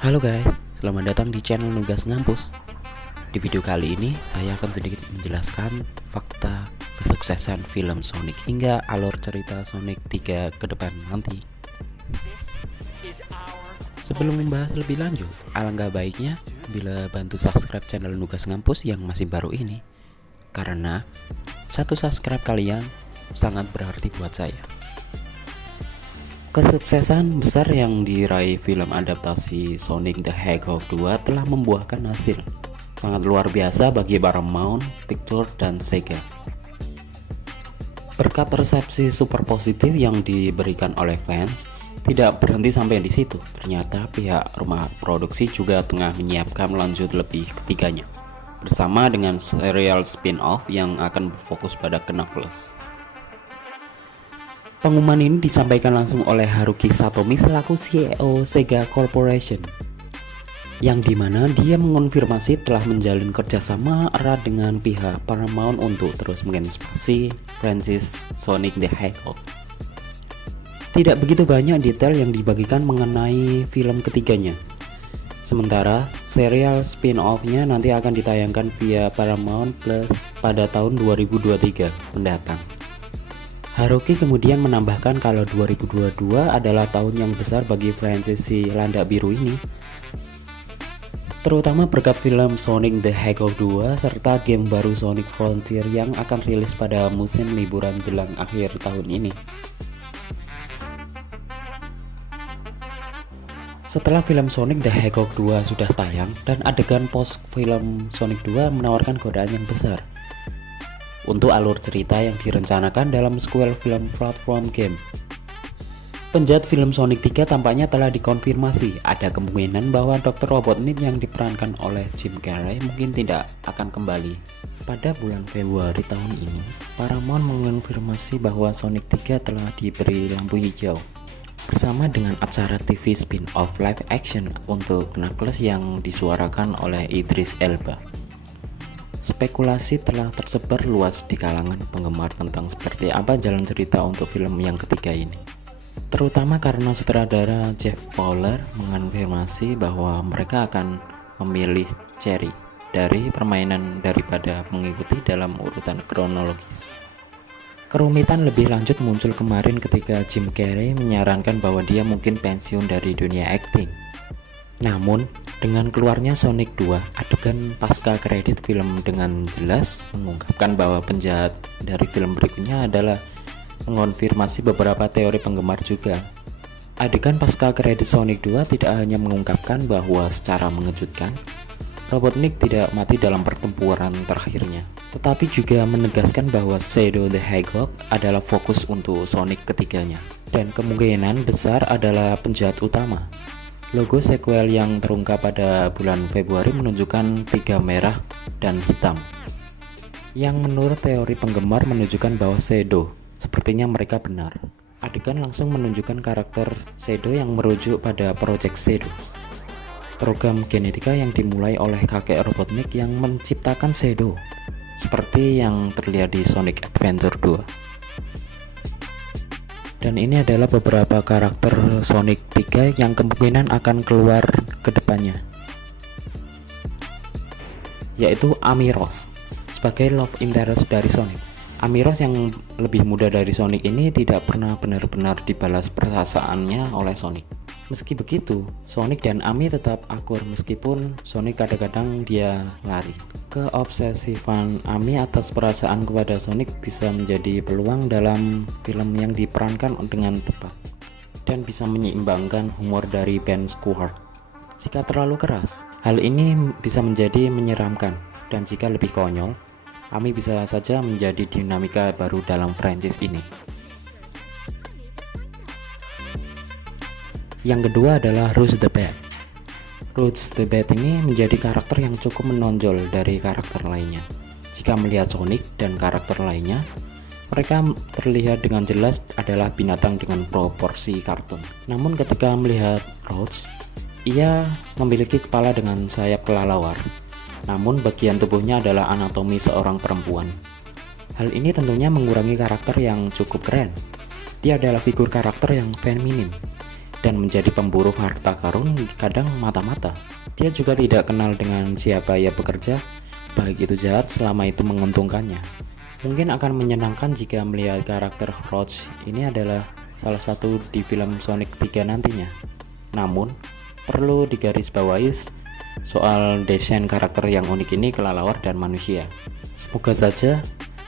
Halo guys, selamat datang di channel Nugas Ngampus. Di video kali ini, saya akan sedikit menjelaskan fakta kesuksesan film Sonic hingga alur cerita Sonic 3 ke depan nanti. Sebelum membahas lebih lanjut, alangkah baiknya bila bantu subscribe channel Nugas Ngampus yang masih baru ini, karena satu subscribe kalian sangat berarti buat saya. Kesuksesan besar yang diraih film adaptasi Sonic the Hedgehog 2 telah membuahkan hasil sangat luar biasa bagi Paramount Pictures dan Sega. Berkat resepsi super positif yang diberikan oleh fans, tidak berhenti sampai di situ. Ternyata pihak rumah produksi juga tengah menyiapkan lanjut lebih ketiganya, bersama dengan serial spin-off yang akan berfokus pada Knuckles. Pengumuman ini disampaikan langsung oleh Haruki Satomi selaku CEO Sega Corporation, yang dimana dia mengonfirmasi telah menjalin kerjasama erat dengan pihak Paramount untuk terus mengekspansi franchise Sonic the Hedgehog. Tidak begitu banyak detail yang dibagikan mengenai film ketiganya. Sementara serial spin-off-nya nanti akan ditayangkan via Paramount Plus pada tahun 2023 mendatang. Haruki kemudian menambahkan kalau 2022 adalah tahun yang besar bagi franchise si landak biru ini, terutama berkat film Sonic the Hedgehog 2 serta game baru Sonic Frontier yang akan rilis pada musim liburan jelang akhir tahun ini. Setelah film Sonic the Hedgehog 2 sudah tayang dan adegan post film Sonic 2 menawarkan godaan yang besar untuk alur cerita yang direncanakan dalam sequel film platform game. Penjahat film Sonic 3 tampaknya telah dikonfirmasi. Ada kemungkinan bahwa Dr. Robotnik yang diperankan oleh Jim Carrey mungkin tidak akan kembali. Pada bulan Februari tahun ini, Paramount mengonfirmasi bahwa Sonic 3 telah diberi lampu hijau bersama dengan acara TV spin-off live action untuk Knuckles yang disuarakan oleh Idris Elba. Spekulasi telah tersebar luas di kalangan penggemar tentang seperti apa jalan cerita untuk film yang ketiga ini, terutama karena sutradara Jeff Fowler mengonfirmasi bahwa mereka akan memilih Cherry dari permainan daripada mengikuti dalam urutan kronologis. Kerumitan lebih lanjut muncul kemarin ketika Jim Carrey menyarankan bahwa dia mungkin pensiun dari dunia akting. Namun, dengan keluarnya Sonic 2, adegan pasca kredit film dengan jelas mengungkapkan bahwa penjahat dari film berikutnya adalah mengonfirmasi beberapa teori penggemar juga. Adegan pasca kredit Sonic 2 tidak hanya mengungkapkan bahwa secara mengejutkan Robotnik tidak mati dalam pertempuran terakhirnya, tetapi juga menegaskan bahwa Shadow the Hedgehog adalah fokus untuk Sonic ketiganya dan kemungkinan besar adalah penjahat utama. Logo sequel yang terungkap pada bulan Februari menunjukkan tiga merah dan hitam, yang menurut teori penggemar menunjukkan bahwa Shadow sepertinya mereka benar. Adegan langsung menunjukkan karakter Shadow yang merujuk pada Project Shadow, program genetika yang dimulai oleh kakek Robotnik yang menciptakan Shadow, seperti yang terlihat di Sonic Adventure 2. Dan ini adalah beberapa karakter Sonic 3 yang kemungkinan akan keluar ke depannya, yaitu Amy Rose sebagai love interest dari Sonic. Amy Rose yang lebih muda dari Sonic ini tidak pernah benar-benar dibalas perasaannya oleh Sonic. Meski begitu, Sonic dan Amy tetap akur meskipun Sonic kadang-kadang dia lari. Keobsesifan Amy atas perasaan kepada Sonic bisa menjadi peluang dalam film yang diperankan dengan tepat dan bisa menyeimbangkan humor dari Ben Stewart. Jika terlalu keras, hal ini bisa menjadi menyeramkan, dan jika lebih konyol, Amy bisa saja menjadi dinamika baru dalam franchise ini. Yang kedua adalah Rouge the Bat. Rouge the Bat ini menjadi karakter yang cukup menonjol dari karakter lainnya. Jika melihat Sonic dan karakter lainnya, mereka terlihat dengan jelas adalah binatang dengan proporsi kartun. Namun ketika melihat Rouge, ia memiliki kepala dengan sayap kelelawar. Namun bagian tubuhnya adalah anatomi seorang perempuan. Hal ini tentunya mengurangi karakter yang cukup keren. Dia adalah figur karakter yang feminim, dan menjadi pemburu harta karun kadang mata-mata. Dia juga tidak kenal dengan siapa ia bekerja, baik itu jahat selama itu menguntungkannya. Mungkin akan menyenangkan jika melihat karakter Roach ini adalah salah satu di film Sonic 3 nantinya. Namun, perlu digarisbawahi soal desain karakter yang unik ini kelelawar dan manusia. Semoga saja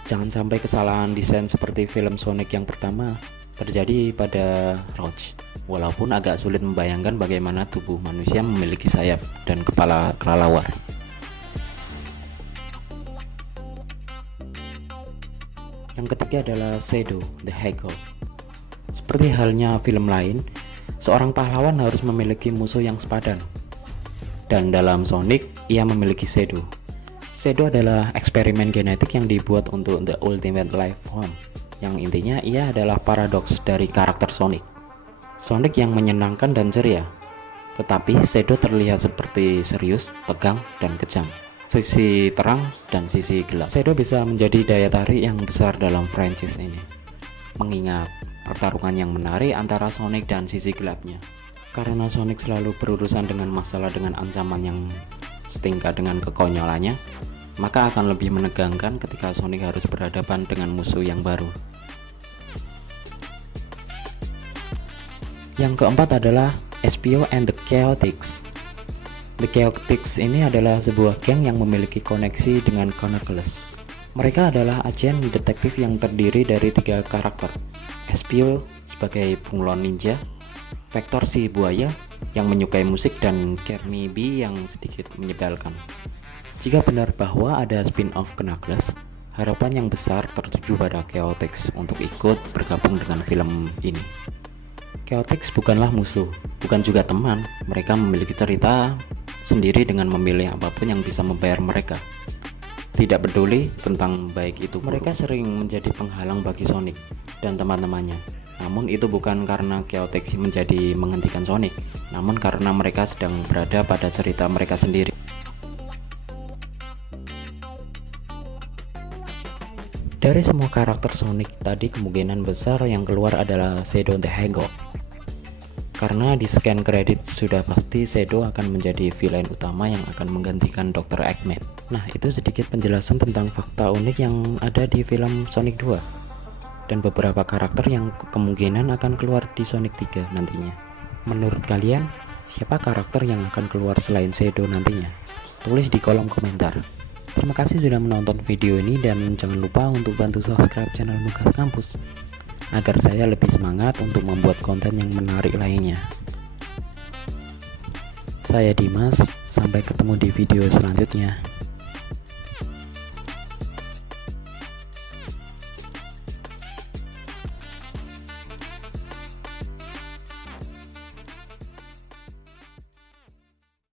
jangan sampai kesalahan desain seperti film Sonic yang pertama terjadi pada Roach. Walaupun agak sulit membayangkan bagaimana tubuh manusia memiliki sayap dan kepala kelelawar. Yang ketiga adalah Shadow the Hedgehog. Seperti halnya film lain, seorang pahlawan harus memiliki musuh yang sepadan. Dan dalam Sonic, ia memiliki Shadow. Shadow adalah eksperimen genetik yang dibuat untuk The Ultimate Life Form, yang intinya ia adalah paradoks dari karakter Sonic. Sonic yang menyenangkan dan ceria, tetapi Shadow terlihat seperti serius, tegang, dan kejam. Sisi terang dan sisi gelap. Shadow bisa menjadi daya tarik yang besar dalam franchise ini, mengingat pertarungan yang menarik antara Sonic dan sisi gelapnya. Karena Sonic selalu berurusan dengan masalah dengan ancaman yang setingkat dengan kekonyolannya, maka akan lebih menegangkan ketika Sonic harus berhadapan dengan musuh yang baru. Yang keempat adalah Espio and the Chaotix. The Chaotix ini adalah sebuah geng yang memiliki koneksi dengan Knuckles. Mereka adalah agen detektif yang terdiri dari 3 karakter. Espio sebagai bunglon ninja, Vector si buaya yang menyukai musik, dan Kermie B yang sedikit menyebalkan. Jika benar bahwa ada spin-off Knuckles, harapan yang besar tertuju pada Chaotix untuk ikut bergabung dengan film ini. Chaotix bukanlah musuh, bukan juga teman. Mereka memiliki cerita sendiri dengan memilih apapun yang bisa membayar mereka. Tidak peduli tentang baik itu buruk. Mereka sering menjadi penghalang bagi Sonic dan teman-temannya. Namun itu bukan karena Chaotix menjadi menghentikan Sonic, namun karena mereka sedang berada pada cerita mereka sendiri. Dari semua karakter Sonic tadi, kemungkinan besar yang keluar adalah Shadow the Hedgehog. Karena di scan kredit sudah pasti Shadow akan menjadi villain utama yang akan menggantikan Dr. Eggman. Nah, itu sedikit penjelasan tentang fakta unik yang ada di film Sonic 2 dan beberapa karakter yang kemungkinan akan keluar di Sonic 3 nantinya. Menurut kalian, siapa karakter yang akan keluar selain Shadow nantinya? Tulis di kolom komentar. Terima kasih sudah menonton video ini dan jangan lupa untuk bantu subscribe channel Nugas Kampus agar saya lebih semangat untuk membuat konten yang menarik lainnya. Saya Dimas, sampai ketemu di video selanjutnya.